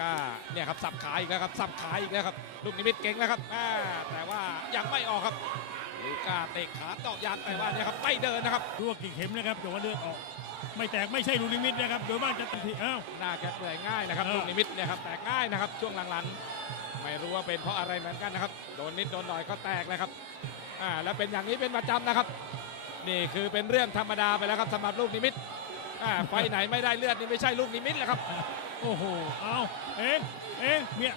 ก้าเนี่ยครับสับขาอีกแล้วครับสับขาอีกแล้วครับลูกนิมิตเก่งแล้วครับอ่าแต่ว่ายังไม่ออกครับลูก้าเตะขาเจาะยางแต่ว่าเนี่ยครับไม่เดินนะครับรั่วกี่เข็มนะครับแต่ว่าเลือดออก ไม่แตกไม่ใช่ลูกนิมิตนะครับโดยมากจะตันทีอ้าวหน้าแกเปื่อยง่ายนะครับเออลูกนิมิตเนี่ยครับแตกง่ายนะครับช่วงหลังๆไม่รู้ว่าเป็นเพราะอะไรเหมือนกันนะครับโดนนิดโดนหน่อยก็แตกเลยครับอ่าแล้วเป็นอย่างนี้เป็นประจำนะครับ นี่คือเป็นเรื่องธรรมดาไปแล้วครับสำหรับลูกนิมิตอ่าไฟไหนไม่ได้เลือดนี่ไม่ใช่ลูกนิมิตแหละครับ โอ้โห เอาเอ๊ะเอ๊ะเมีย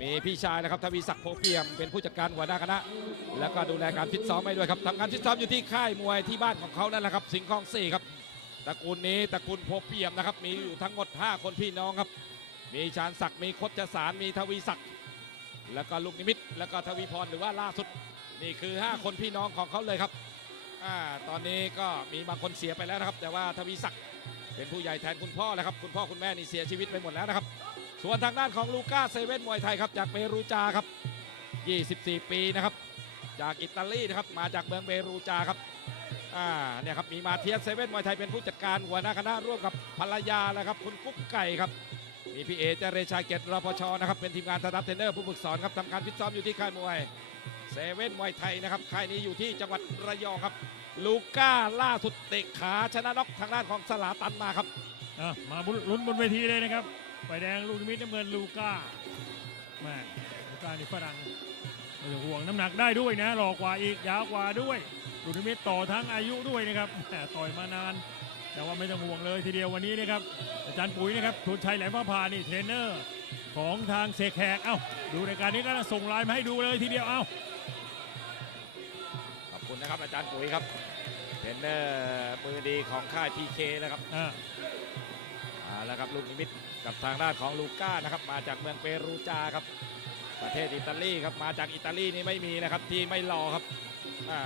มีพี่ชายนะครับทวีศักดิ์โพเพียม เป็นผู้จัดการหัวหน้าคณะ แล้วก็ดูแลการฟิตซ้อมให้ด้วยครับทำการฟิตซ้อมอยู่ที่ค่ายมวยที่บ้านของเขานั่นแหละครับ สิงห์คลองสี่ครับตระกูลนี้ตระกูลโพเพียมนะครับ มีอยู่ทั้งหมด 5 คนพี่น้องครับ มีชาญศักดิ์มีคดจสารมีทวีศักดิ์แล้วก็ลูกนิมิต แล้วก็ทวีพรหรือว่าล่าสุด นี่คือ 5 คนพี่น้องของเขาเลยครับอ่าตอนนี้ก็มีบางคนเสียไปแล้วนะครับ แต่ว่าทวีศักดิ์เป็นผู้ใหญ่แทนคุณพ่อแล้วครับ คุณพ่อคุณแม่นี่เสียชีวิตไปหมดแล้วนะครับ ส่วนทางด้านของลูก้าเซเว่นมวยไทยครับจากเปรูจาครับ 24 ปีนะครับ จากอิตาลีนะครับมาจากเมืองเปรูจาครับอ่าเนี่ยครับมีมาเทียสเซเว่นมวยไทยเป็นผู้จัดการหัวหน้าคณะร่วมกับภรรยานะครับ คุณกุ๊กไก่ครับมีพี่เอเจเรชาเกียรติรพชนะครับเป็นทีมงานสตาฟเทรนเนอร์ผู้ฝึกสอนครับทำการฟิตซ้อมอยู่ที่ค่ายมวย เซเว่นมวยไทยนะครับค่ายนี้อยู่ที่จังหวัดระยองครับ ลูก้าล่าสุดเตะขาชนะน็อกทางด้านของสลาตันมาครับอะมาบุลุ้นบนเวทีเลยนะครับไฟแดงลูกนิมิตน้ำเงินลูก้าแม่ลูก้านี่ฝรั่งไม่ต้องห่วงน้ำหนักได้ด้วยนะหลอกกว่าอีกยาวกว่าด้วยลูกนิมิตต่อทั้งอายุด้วยนะครับแหม่ต่อยมานาน แต่ว่าไม่ต้องห่วงเลยทีเดียววันนี้นะครับอาจารย์ปุ๋ยนะครับทุนชัยแหลมพระพานี่เทรนเนอร์ของทางเสกแขกเอ้าดูรายการนี้ก็ส่งไลน์มาให้ดูเลยทีเดียวเอ้า นะครับ อาจารย์ปุ๋ยครับเทรนเนอร์มือดีของค่ายพีเคนะครับอ่าเอาละครับลูกนิมิตกับทางด้านของลูก้านะครับ มาจากเมืองเปรูจาครับ ประเทศอิตาลีครับมาจากอิตาลีนี่ไม่มีนะครับที่ไม่รอครับอ่า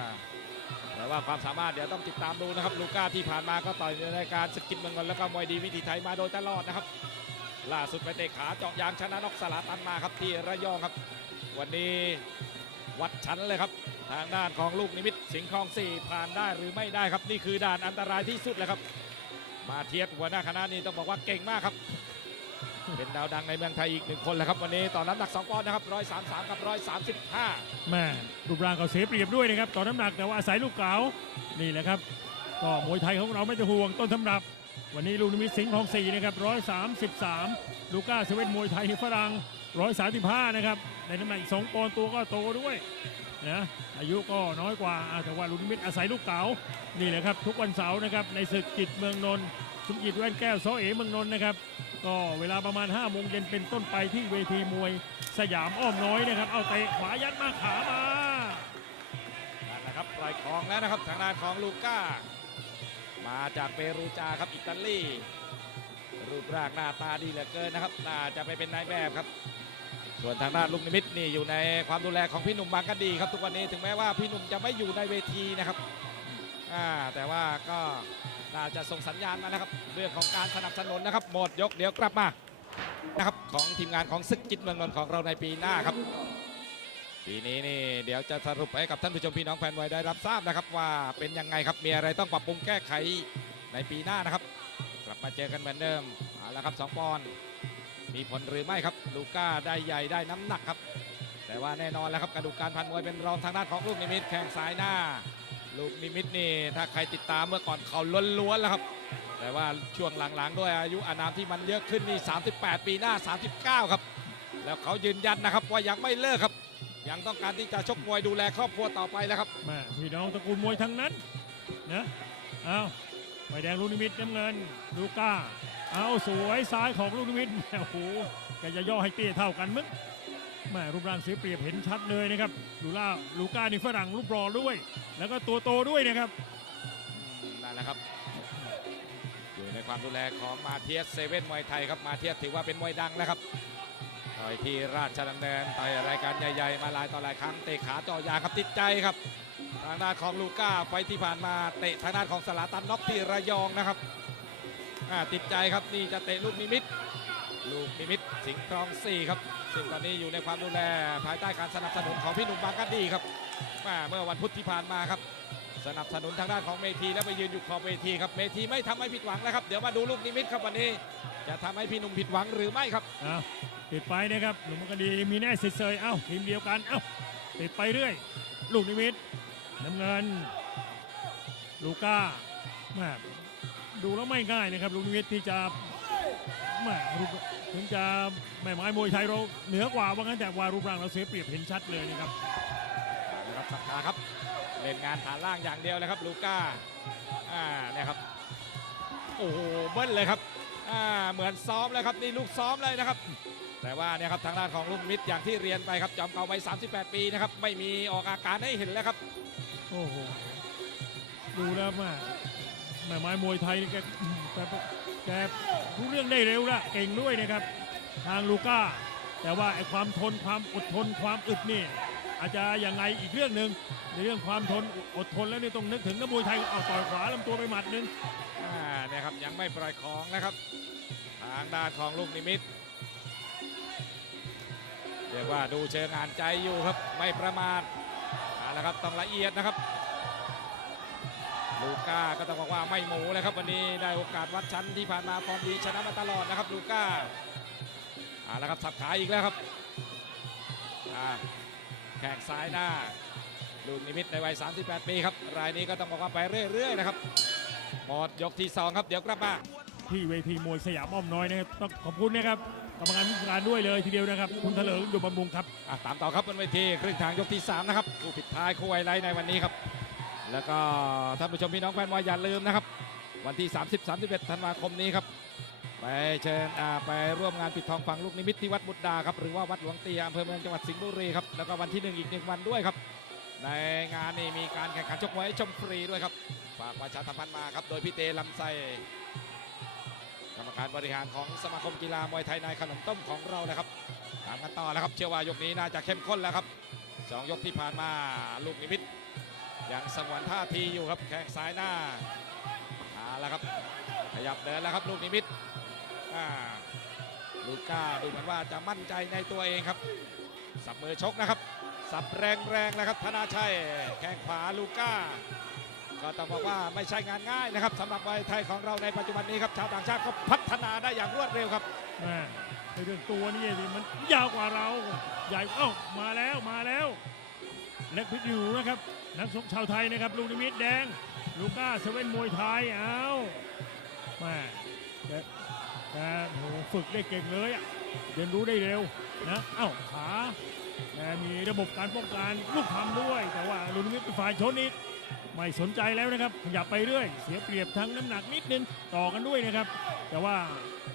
แต่ว่าความสามารถเดี๋ยวต้องติดตามดูนะครับ ลูก้าที่ผ่านมาก็ต่อยในรายการสกินเมืองนนท์แล้วก็มวยดีวิถีไทยมาโดยตลอดนะครับ ล่าสุดไปเตะขาเจาะยางชนะนอกสลาตันมาครับที่ระยองครับ วันนี้วัดชั้นเลยครับ ทางด้านของลูกนิมิตสิงห์คลองสี่ผ่านได้หรือไม่ได้ครับ นี่คือด่านอันตรายที่สุดเลยครับ มาเทียบหัวหน้าคณะนี่ต้องบอกว่าเก่งมากครับ เป็นดาวดังในเมืองไทยอีกหนึ่งคนแหละครับวันนี้ต่อน้ำหนัก2ปอนด์นะครับ133กับ135แม่รูปร่างก็เสียเปรียบด้วยนะครับต่อน้ำหนักแต่ว่าอาศัยลูกเก๋านี่แหละครับก็มวยไทยของเราไม่จะห่วงต้นตำรับ วันนี้ลูกนิมิตสิงห์ทองสี่นะครับ133 ลูก้าเซเว่นมวยไทยฝรั่ง135นะครับในน้ำหนักอีก2ปอนด์ตัวก็โตด้วยนะอายุก็น้อยกว่าแต่ว่าลูกนิมิตอาศัยลูกเก๋านี่แหละครับทุกวันเสาร์นะครับในศึกจิตเมืองนนท์สุมจิตแว่นแก้วซอเอเมืองนนท์นะครับก็เวลาประมาณ5โมงเย็นเป็นต้นไปที่เวทีมวยสยามอ้อมน้อยนะครับ เอาเตะขวายัดมาขามานั่นแหละครับปล่อยของแล้วนะครับทางด้านของลูก้า มาจากเปรูจาครับอิตาลีรูปร่างหน้าตาดีเหลือเกินนะครับน่าจะไปเป็นนายแบบครับ ส่วนทางด้านลูกนิมิตนี่อยู่ในความดูแลของพี่หนุ่มบางกะดีครับทุกวันนี้ถึงแม้ว่าพี่หนุ่มจะไม่อยู่ในเวทีนะครับอ่าแต่ว่าก็น่าจะส่งสัญญาณมานะครับ เรื่องของการสนับสนุนนะครับ หมดยกเดี๋ยวกลับมานะครับของทีมงานของศึกจิตเมืองนนท์ของเราในปีหน้าครับปีนี้นี่เดี๋ยวจะสรุปให้กับท่านผู้ชมพี่น้องแฟนมวยได้รับทราบนะครับ ว่าเป็นยังไงครับมีอะไรต้องปรับปรุงแก้ไขในปีหน้านะครับ กลับมาเจอกันเหมือนเดิมเอาละครับสองปอนด์ มีผลหรือไม่ครับ ลูก้าได้ใหญ่ได้น้ำหนักครับ แต่ว่าแน่นอนแล้วครับกระดูกการพันมวยเป็นรองทางด้านของลูกนิมิตแข้งซ้ายหน้า ลูกนิมิตนี่ถ้าใครติดตามเมื่อก่อนเขาล้วนๆแล้วครับ แต่ว่าช่วงหลังๆ ด้วยอายุอานามที่มันเยอะขึ้นนี่ 38 ปีหน้า 39 ครับ แล้วเขายืนยันนะครับว่ายังไม่เลิกครับ ยังต้องการที่จะชกมวยดูแลครอบครัวต่อไปแล้วครับแม่พี่น้องตระกูลมวยทั้งนั้นนะเอาไฟแดงลูกนิมิตน้ำเงินลูก้า เอาสวยซ้ายของลูกนิมิตแม่โอ้โหแกจะย่อให้เตี้ยเท่ากันมึงแม่รูปร่างเสียเปรียบเห็นชัดเลยนะครับลูล่าลูก้านี่ฝรั่งรูปรอด้วย แล้วก็ตัวโตด้วยนะครับนั่นแหละครับ อยู่ในความดูแลของมาเทียสเซเว่นมวยไทยครับมาเทียสถือว่าเป็นมวยดังนะครับต่อยที่ราชดำเนินต่อยรายการใหญ่ๆ มาหลายต่อหลายครั้งเตะขาเจ่อยางครับติดใจครับ ทางด้านของลูก้าไฟท์ที่ผ่านมาเตะทางด้านของสลาตันน็อกที่ระยองนะครับ อ่าติดใจครับนี่จะเตะลูกนิมิต ลูกนิมิตสิงห์ทองสี่ครับ ซึ่งตอนนี้อยู่ในความดูแลภายใต้การสนับสนุนของพี่หนุ่มบางกัดีครับอ่าเมื่อวันพุธที่ผ่านมาครับ สนับสนุนทางด้านของเมทีแล้วไปยืนอยู่ขอบเวทีครับเมทีไม่ทำให้ผิดหวังนะครับเดี๋ยวมาดูลูกนิมิตครับวันนี้ จะทำให้พี่หนุ่มผิดหวังหรือไม่ครับอติดไปนะครับหนุ่มมังกรดีมีแน่สิเซยเอ้าทีมเดียวกันเอ้าติดไปเรื่อย ลูกนิมิตน้ำเงิน ลูก้าแม่ ดูแล้วไม่ง่ายนะครับลูกนิมิตที่จะแม่รูปถึงจะแม่ไม้มวยไทยเราเหนือกว่าว่างั้นแต่ว่ารูปร่างเราเสียเปรียบเห็นชัดเลยนะครับนะครับสัปดาห์ครับเล่นงานฐานล่างอย่างเดียวเลยครับลูก้าอ่าเนี่ยครับโอ้โหเบิ้ลเลยครับอ่าเหมือนซ้อมเลยครับนี่ลูกซ้อมเลยนะครับ แต่ว่าเนี่ยครับทางด้านของลูกมิตรอย่างที่เรียนไปครับจอมเก่าวัย38 ปีนะครับไม่มีออกอาการให้เห็นแล้วครับโอ้โหดูแล้วแม่ แม่ไม้มวยไทยนี่แกแกแกรู้เรื่องได้เร็วละเก่งด้วยนะครับ ทางลูก้า แต่ว่าไอ้ความทนความอดทนความอึดนี่ อาจจะยังไงอีกเรื่องหนึ่งในเรื่องความทนอดทนแล้วนี่ต้องนึกถึงนักมวยไทยเอาต่อยขวาลำตัวไปหมัดนึงอ่าเนี่ยครับยังไม่ปล่อยของนะครับ ทางด้านของลูกนิมิตเรียกว่าดูเชิงงานใจอยู่ครับ ไม่ประมาทเอาละครับต้องละเอียดนะครับ ลูก้าก็ต้องบอกว่าไม่หมูเลยครับวันนี้ได้โอกาสวัดชั้นที่ผ่านมาฟอร์มดีชนะมาตลอดนะครับลูก้าเอาละครับสับขาอีกแล้วครับอ่าแข้งซ้ายหน้าลูกนิมิตในวัย 38 ปีครับ รายนี้ก็ต้องบอกว่าไปเรื่อยๆนะครับหมดยกที่สองครับเดี๋ยวกลับมาที่เวทีมวยสยามอ้อมน้อยนะครับต้องขอบคุณนะครับกรรมการผู้จัดการด้วยเลยทีเดียวนะครับ คุณเถลิงดูบำรุงครับอะตามต่อครับบนเวทีครึ่งทางยกที่ 3 นะครับคู่ปิดท้ายคู่ไฮไลท์ในวันนี้ครับ แล้วก็ท่านผู้ชมพี่น้องแฟนมวยอย่าลืมนะครับ วันที่ 30 31ธันวาคมนี้ครับ ไปเชิญไปร่วมงานปิดทองฝังลูกนิมิตที่วัดบุตรดาครับหรือว่าวัดหลวงเตียอำเภอเมืองจังหวัดสิงห์บุรีครับแล้วก็วันที่หนึ่งอีกหนึ่งวันด้วยครับ ในงานนี้มีการแข่งขันชกมวยชมฟรีด้วยครับฝากประชาสัมพันธ์มาครับโดยพี่เตลำไส้กรรมการบริหารของสมาคมกีฬามวยไทยนายขนมต้มของเรานะครับตามกันต่อแล้วครับ เชื่อว่ายกนี้น่าจะเข้มข้นแล้วครับสองยกที่ผ่านมาลูกนิมิต ยังสงวนท่าทีอยู่ครับแข้งซ้ายหน้าเอาละครับ ขยับเดินแล้วครับลูกนิมิตลูก้าดูเหมือนว่าจะมั่นใจในตัวเองครับ สับมือชกนะครับ สับแรงๆนะครับธนาชัยแข้งขวาลูก้า ก็ต้องบอกว่าไม่ใช่งานง่ายนะครับสำหรับมวยไทยของเราในปัจจุบันนี้ครับชาวต่างชาติก็พัฒนาได้อย่างรวดเร็วครับแม่ในเรื่องตัวนี่มันยาวกว่าเราใหญ่เอ้ามาแล้วมาแล้ว เล็กพิษอยู่นะครับ นักชกชาวไทยนะครับ ลูกนิมิตแดง ลูก้าเซเว่นมวยไทยเอ้าแม่แกแกโหฝึกได้เก่งเลยอะเรียนรู้ได้เร็วนะเอ้าขาแกมีระบบการป้องกันลูกทำด้วย แต่ว่าลูกนิมิตเป็นฝ่ายชนอีกไม่สนใจแล้วนะครับขยับไปเรื่อย เสียเปรียบทั้งน้ำหนักนิดนึงต่อกันด้วยนะครับ แต่ว่า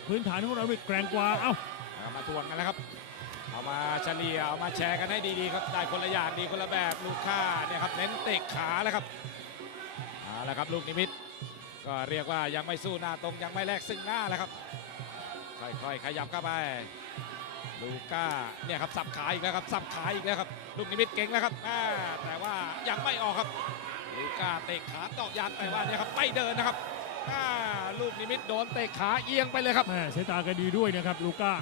พื้นฐานของเราเนี่ยแกร่งกว่าเอ้าเอามาทวงกันแล้วครับ เอามาเฉลี่ยเอามาแชร์กันให้ดีๆครับได้คนละอย่างดีคนละแบบลูกค่าเนี่ยครับเน้นเตะขาแล้วครับเอาละครับลูกนิมิต ก็เรียกว่ายังไม่สู้หน้าตรงยังไม่แลกซึ่งหน้าแล้วครับค่อยๆขยับเข้าไปลูก้าเนี่ยครับสับขาอีกแล้วครับสับขาอีกแล้วครับลูกนิมิตเก่งแล้วครับแต่ว่ายังไม่ออกครับลูก้าเตะขาตอกยางแต่ว่าเนี่ยครับไม่เดินนะครับลูกนิมิตโดนเตะขาเอียงไปเลยครับแม่สายตาก็ดีด้วยนะครับลูก้า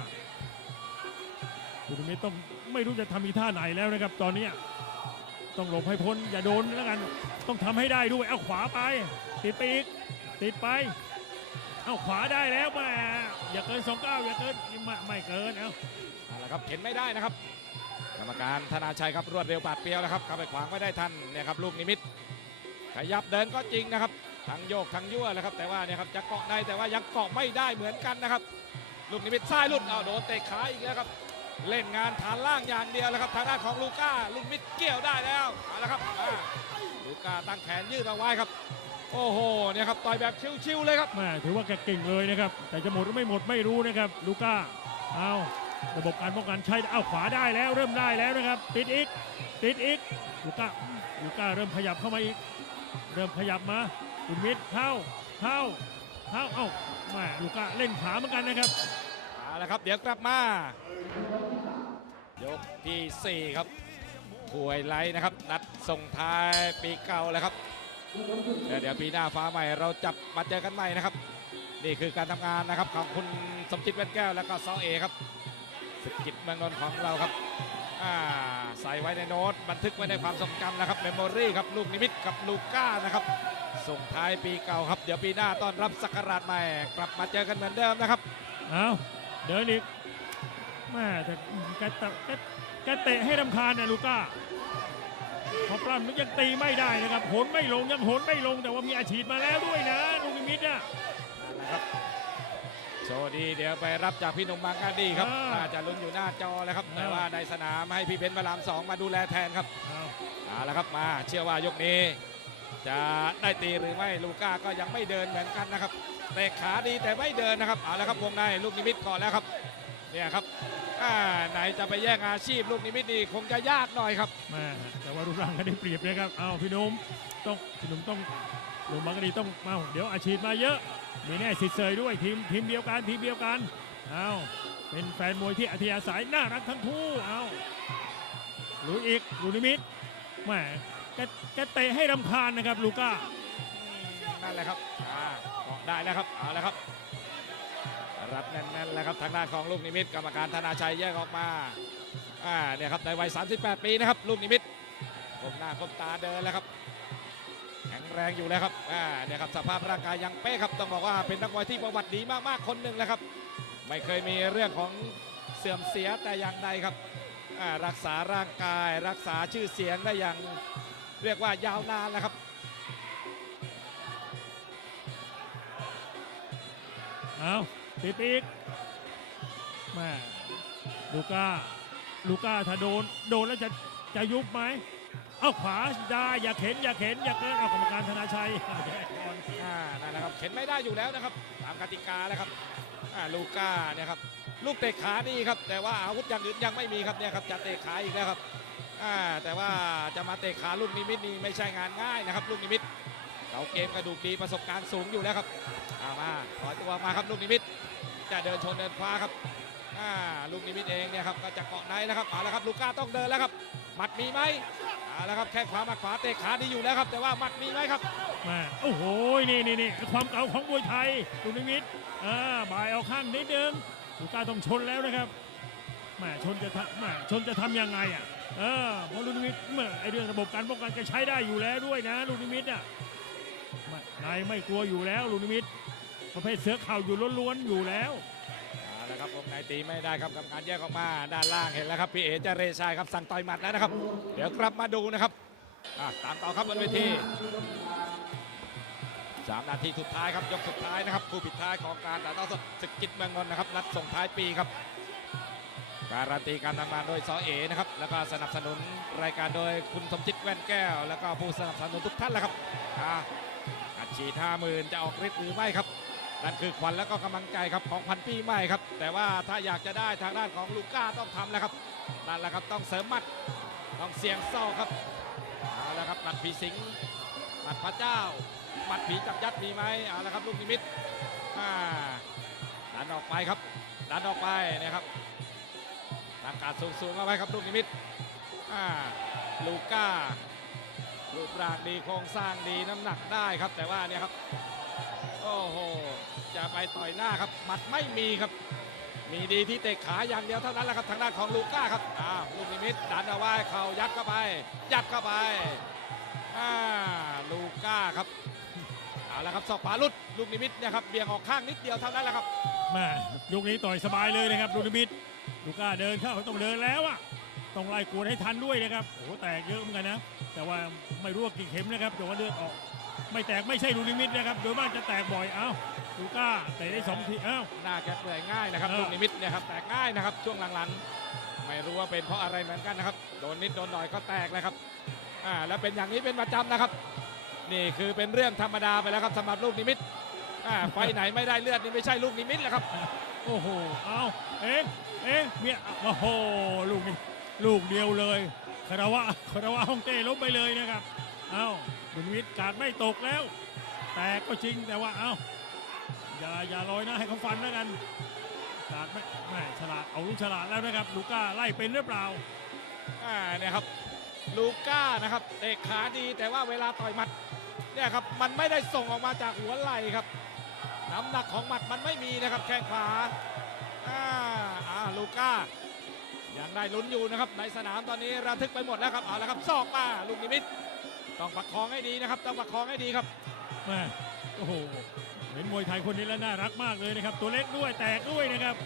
คุณมิตรต้องไม่รู้จะทำอีท่าไหนแล้วนะครับตอนนี้ต้องหลบให้พ้นอย่าโดนแล้วกันต้องทำให้ได้ด้วยเอาขวาไป ติดไปอีกติดไปเอาขวาได้แล้วแม่อย่าเกินสองเก้าอย่าเกินไม่ไม่เกินเอาเอาละครับเห็นไม่ได้นะครับ กรรมการธนาชัยครับรวดเร็วปาดเปรียวแล้วครับเข้าไปขวางไม่ได้ทันเนี่ยครับลูกนิมิต ขยับเดินก็จริงนะครับทั้งโยกทั้งยั่วแล้วครับแต่ว่าเนี่ยครับจะเกาะได้แต่ว่ายังเกาะไม่ได้เหมือนกันนะครับ ลูกนิมิตซ้ายลุดเอาโดนเตะขาอีกแล้วครับ เล่นงานฐานล่างอย่างเดียวแล้วครับทางด้านของลูก้าลูกนิมิตเกี่ยวได้แล้วเอาละครับอ่าลูก้าตั้งแขนยืดเอาไว้ครับ โอ้โหเนี่ยครับต่อยแบบชิวๆเลยครับแม่ถือว่าแกเก่งเลยนะครับ แต่จะหมดหรือไม่หมดไม่รู้นะครับ ลูก้าเอาระบบการป้องกันใช้เอาขวาได้แล้วเริ่มได้แล้วนะครับ ติดอีกติดอีกลูก้าลูก้าเริ่มขยับเข้ามาอีก เริ่มขยับมาคุณมิตรเข้าเข้าเข้าเอ้าแม่ลูก้าเล่นขาเหมือนกันนะครับเอาละครับเดี๋ยวกลับมา ยกที่ 4 ครับถวยไลท์นะครับ นัดส่งท้ายปีเก่าแล้วครับเดี๋ยวปีหน้าฟ้าใหม่เราจับมาเจอกันใหม่นะครับ นี่คือการทำงานนะครับของคุณสมจิตแว่นแก้วแล้วก็ซอเอครับสกิจเมืองนนท์ของเราครับใส่ไว้ในโน้ตบันทึกไว้ในความทรงจำนะครับเมมโมรี่ครับลูกนิมิตกับลูก้านะครับ ส่งท้ายปีเก่าครับ เดี๋ยวปีหน้าต้อนรับศักราชใหม่ กลับมาเจอกันเหมือนเดิมนะครับ เอาเดินอีก แม่แต่แกเตะแกแกเตะให้รำคาญนะลูก้าพอปล้ำมันยังตีไม่ได้นะครับโหนไม่ลงยังโหนไม่ลงแต่ว่ามีอาชีพมาแล้วด้วยนะลูกนิมิตอะนะครับโชว์ดีเดี๋ยวไปรับจากพี่หนุ่มบางกาดีครับอ่า น่าจะลุ้นอยู่หน้าจอแล้วครับอ่าแต่ว่าในสนามให้พี่เบนซ์พระรามสองมาดูแลแทนครับเอาเอาละครับมาเชื่อว่ายกนี้ จะได้ตีหรือไม่ลูก้าก็ยังไม่เดินเหมือนกันนะครับเตะขาดีแต่ไม่เดินนะครับเอาละครับวงในลูกนิมิตก่อนแล้วครับ เนี่ยครับอ่าไหนจะไปแย่งอาชีพลูกนิมิตดีคงจะยากหน่อยครับแม่แต่ว่ารูปร่างก็ได้เปรียบนะครับเอาพี่หนุ่มต้องพี่หนุ่มต้องหนุ่มบางกะดีต้องมาเดี๋ยวอาชีพมาเยอะ มีแน่สิทธิ์เซยด้วยทีมทีมเดียวกันทีมเดียวกันเอาเป็นแฟนมวยที่อัธยาศัยน่ารักทั้งคู่เอาลุยอีกลูกนิมิตแม่แกแกเตะให้รำคาญนะครับลูก้านั่นแหละครับอ่าเกาะได้แล้วครับเอาละครับ รับแน่นๆแล้วครับทางด้านของลูกนิมิตกรรมการธนาชัยแยกออกมาอ่าเนี่ยครับในวัย 38 ปีนะครับลูกนิมิตก้มหน้าก้มตาเดินแล้วครับแข็งแรงอยู่แล้วครับอ่าเนี่ยครับสภาพร่างกายยังเป๊ะครับต้องบอกว่าเป็นนักมวยที่ประวัติดีมากๆคนหนึ่งแล้วครับไม่เคยมีเรื่องของเสื่อมเสียแต่อย่างใดครับอ่ารักษาร่างกายรักษาชื่อเสียงได้อย่างเรียกว่ายาวนานแล้วครับเอา ติดอีกแม่ลูก้า ลูก้าถ้าโดน โดนแล้วจะ จะยุบไหม เอาขวาได้อย่าเข็น อย่าเข็น อย่าเกินเอากรรมการธนาชัยอนอ่านั่นแหละครับ เข็นไม่ได้อยู่แล้วนะครับ ตามกติกาแล้วครับอ่าลูก้าเนี่ยครับ ลูกเตะขานี่ครับ แต่ว่าอาวุธอย่างอื่นยังไม่มีครับ เนี่ยครับ จะเตะขาอีกแล้วครับอ่าแต่ว่าจะมาเตะขาลูกนิมิตนี่ไม่ใช่งานง่ายนะครับ ลูกนิมิต เขาเกมกระดูกดีประสบการณ์สูงอยู่แล้วครับามาขอตัวมาครับลูกนิมิตจะเดินชนเดินคว้าครับอ่าลูกนิมิตเองเนี่ยครับก็จะเกาะในแล้วครับเอาละครับลูก้าต้องเดินแล้วครับหมัดมีไหมเอาละครับแข้งขวามัดขวาเตะขาดีอยู่แล้วครับ แต่ว่าหมัดมีไหมครับม่โอ้โหนี่นี่นี่ความเก่าของมวยไทยลูกนิมิตอ่าบ่ายเอาข้างนิดนึงลูก้าต้องชนแล้วนะครับแม่ชนจะทำแม่ชนจะทำยังไงอะเออพราะลูกนิมิตเมื่อไอเรื่องระบบการป้องกันก็ใช้ได้อยู่แล้วด้วยนะลูกนิมิตอะ นายไม่กลัวอยู่แล้วลูกนิมิตประเภทเสือเข่าอยู่ล้วนๆอยู่แล้วเอาละครับวงในตีไม่ได้ครับกรรมการแยกออกมาด้านล่างเห็นแล้วครับพี่เอเจเรชัยครับสั่งต่อยหมัดแล้วนะครับ เดี๋ยวกลับมาดูนะครับอะตามต่อครับบนเวทีสามนาทีสุดท้ายครับยกสุดท้ายนะครับคู่ปิดท้ายของการถ่ายทอดสดศึกกิจเมืองนนท์นะครับนัดส่งท้ายปีครับ การันตีการทำงานโดยซอเอนะครับแล้วก็สนับสนุนรายการโดยคุณสมจิตแว่นแก้ว แล้วก็ผู้สนับสนุนทุกท่านแหละครับ ฉีดห้าหมื่นจะออกฤทธิ์หรือไม่ครับ นั่นคือขวัญแล้วก็กำลังใจครับของพันปีใหม่ครับ แต่ว่าถ้าอยากจะได้ทางด้านของลูก้าต้องทำแล้วครับนั่นแหละครับต้องเสริมมัดต้องเสียงซอครับเอาละครับหมัดผีสิงหมัดพระเจ้าหมัดผีจับยัดมีไหมเอาละครับลูกนิมิตอ่าดันออกไปครับดันออกไปนะครับตั้งการสูงสูงๆเอาไว้ครับลูกนิมิตอ่าลูก้า รูปร่างดีโครงสร้างดีน้ำหนักได้ครับ แต่ว่าเนี่ยครับ โอ้โห จะไปต่อยหน้าครับหมัดไม่มีครับ มีดีที่เตะขาอย่างเดียวเท่านั้นแหละครับทางด้านของลูก้าครับอ้าวลูกนิมิตดันเอาไว้เข่ายัดเข้าไป ยัดเข้าไปอ่าลูก้าครับเอาละครับศอกขวาลุดลูกนิมิตเนี่ยครับเบี่ยงออกข้างนิดเดียวเท่านั้นแหละครับแม่ยกนี้ต่อยสบายเลยนะครับลูกนิมิตลูก้าเดินเข้าต้องเดินแล้วอะ ต้องไล่กวดให้ทันด้วยนะครับโอ้โหแตกเยอะเหมือนกันนะ แต่ว่าไม่รู้ว่ากี่เข็มนะครับแต่ว่าเลือดออก ไม่แตกไม่ใช่ลูกนิมิตนะครับโดยมากจะแตกบ่อยเอ้าลูก้าเตะได้สองทีเอ้าหน้าแกเปื่อยง่ายนะครับเออ ลูกนิมิตเนี่ยครับแตกง่ายนะครับช่วงหลังๆ ไม่รู้ว่าเป็นเพราะอะไรเหมือนกันนะครับโดนนิดโดนหน่อยก็แตกเลยครับอ่าแล้วเป็นอย่างนี้เป็นประจำนะครับ นี่คือเป็นเรื่องธรรมดาไปแล้วครับสำหรับลูกนิมิตอ่าไฟไหนไม่ได้เลือดนี่ไม่ใช่ลูกนิมิตแหละครับ โอ้โห เอาเอ๊ะเอ๊ะเมียโอ้โหลูกนี้ ลูกเดียวเลยคาราวะคาราวะฮ่องเต้ล้มไปเลยนะครับ เอ้าลูกนิมิตการไม่ตกแล้ว แตกก็จริงแต่ว่าเอ้าอย่าอย่าลอยน้าให้เขาฟันแล้วกันการไม่ไม่ฉลาดเอาลูกฉลาดแล้วนะครับ ลูก้าไล่เป็นหรือเปล่าอ่าเนี่ยครับลูก้านะครับเตะขาดีแต่ว่าเวลาต่อยหมัดเนี่ยครับมันไม่ได้ส่งออกมาจากหัวไหล่ครับน้ำหนักของหมัดมันไม่มีนะครับแข้งขวาอ่าอ่าลูก้า ยังได้ลุ้นอยู่นะครับในสนามตอนนี้ระทึกไปหมดแล้วครับเอาละครับซอกมาลูกนิมิตต้องประคองให้ดีนะครับ ต้องประคองให้ดีครับแม่โอ้โหเห็นมวยไทยคนนี้แล้วน่ารักมากเลยนะครับ ตัวเล็กด้วยแตกด้วยนะครับ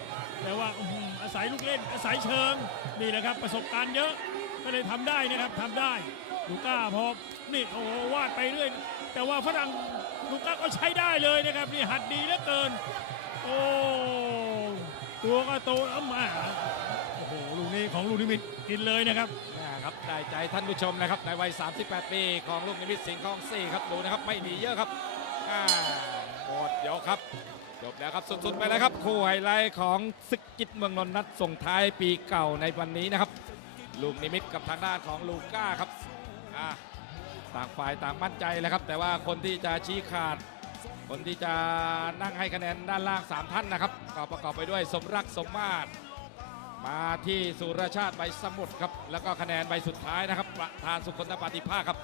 แต่ว่าอาศัยลูกเล่นอาศัยเชิงนี่แหละครับประสบการณ์เยอะก็เลยทำได้นะครับทำได้ลูก้าพอนี่โอ้โหวาดไปเรื่อยแต่ว่าฝรั่งลูก้าก็ใช้ได้เลยนะครับนี่หัดดีเหลือเกิน โอ้ตัวก็โตแล้วมา กนี้ของลูกนิมิตกินเลยนะครับนะครับได้ใจท่านผู้ชมนะครับในวัย 38 ปีของลูกนิมิตสิงห์คลองสี่ครับดูนะครับไม่หนีเยอะครับอ่าหมดเดี๋ยวครับจบแล้วครับสุดๆไปแล้วครับคู่ไฮไลท์ของศึกกิจเมืองนนท์นัดส่งท้ายปีเก่าในวันนี้นะครับ ลูกนิมิตกับทางด้านของลูก้าครับต่างฝ่ายต่างมั่นใจแล้วครับ แต่ว่าคนที่จะชี้ขาด คนที่จะนั่งให้คะแนนด้านล่าง 3 ท่านนะครับก็ประกอบไปด้วยสมรักสมมาตร มาที่สุรชาติใบสมุทรครับ แล้วก็คะแนนใบสุดท้ายนะครับ ประธานสุคนปฏิภาคครับ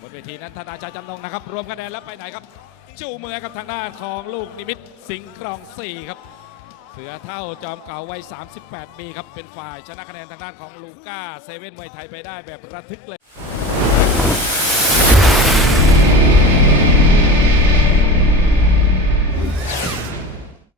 บนเวทีนั้นธนาชายจำนงนะครับ รวมคะแนนแล้วไปไหนครับ จู่มือกับทางด้านของลูกนิมิตสิงห์ครองสี่ครับ เสือเท่าจอมเก่าวัย 38 ปีครับ เป็นฝ่ายชนะคะแนนทางด้านของลูก้าเซเว่นมวยไทยไปได้แบบระทึกเลย